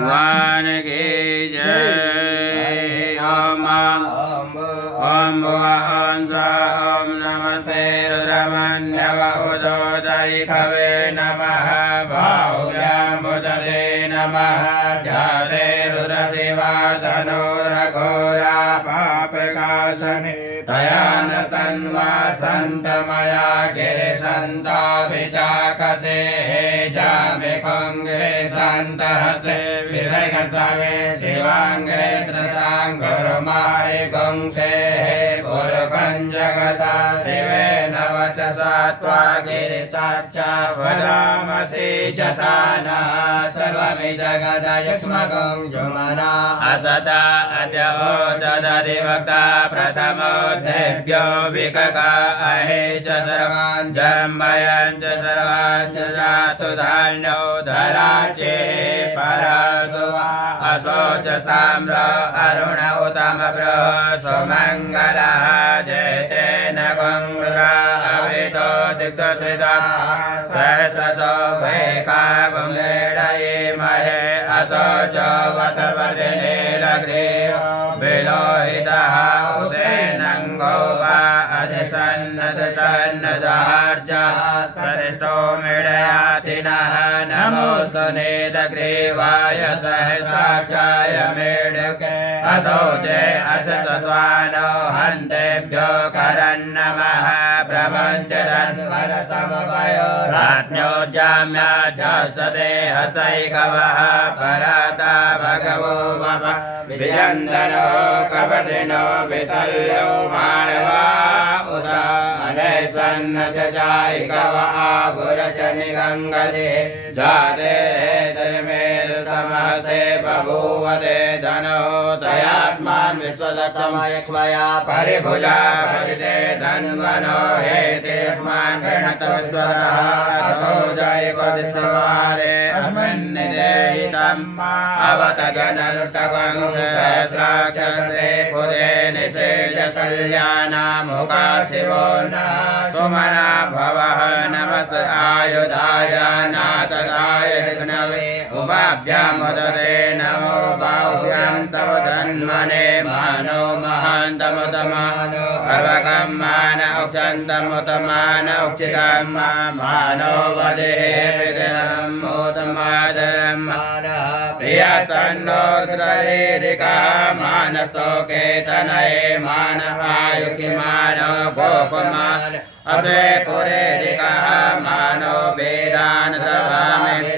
भगवान की जय। ओम ओम ओम नमस्ते रुद्रमन्यव उदोदयिषवे नमः बाहुल्याम्बुदते नमः जाते रुद्रशिवा तनोरघोरा पापकाशने तया न सन्वासन्तमया गिरिशन्ताभिचाकसे जामे कुङ्गिरिसन्तहस्ते विवर्गस्तवे शिवाङ्गे धृताङ्गुरुमाय गुंसे गुरुकञ्जगता शिवेन वचसा त्वा गिरिसाक्षा वदामसि च तानः सर्वमि जगदयक्ष्मगुञ्जुमना असता अद्योचदधिवक्ता प्रथमोद्धेभ्यो विकका अहेश सर्वान् जम्बयन् च सर्वान् च जातु धान्यो धराचे परासु असोच साम्र अरुण उत्तमभ्रो सुमङ्गलः जयतेन गङ्गा अवितो दिक्सुता सहस्रसो वेका गुङ्गेडये महे असोच वसर्वते नीलग्रीव विलोहितः उदेनङ्गो वा अधिसन्नदसन्नदार्जः सरिष्ठो मेडयातिनः नमोऽस्तु नीलग्रीवाय सहस्राक्षाय मेढके अतो चे अससत्वानो हन्तेभ्यो करन्नमः प्रपञ्चधन्वरसमवयो राज्ञो जाम्या झसते हस्तैकवः पराता भगवो वप विजन्दनो कपटिनो विशल्यो मानवा उत अनेसन्न च जायिकवा पुरशनि गङ्गते जाते धर्मेषु समस्ते बभूवते धनो तयास्मान् विश्वदक्षमयक्ष्मया परिभुजा परिते धन्वनो हेतिरस्मान् प्रणतविश्वतः अतो जयकोदिस्तवारे अस्मिन्निदेहितम् अवतगदनुष्टवगुं सहस्राक्षरे खुदे निषेजशल्यानामुखा शिवो न सुमना भवः नमस् आयुधाय नाथदाय विष्णवे उभाभ्यामुदते नमो बाहुभ्यां तव धन्वने मानो महान्तमुतमानो अर्वकं मान उक्षन्तमुतमान उक्षितं मानो वदेः विदनं मोतमादरं मानः प्रियस्तन्नोर्गरीरिका मानस्तोकेतनये मानः आयुकिमानो गोकुमान असे कुरेरिकः मानो वेदान् दधामि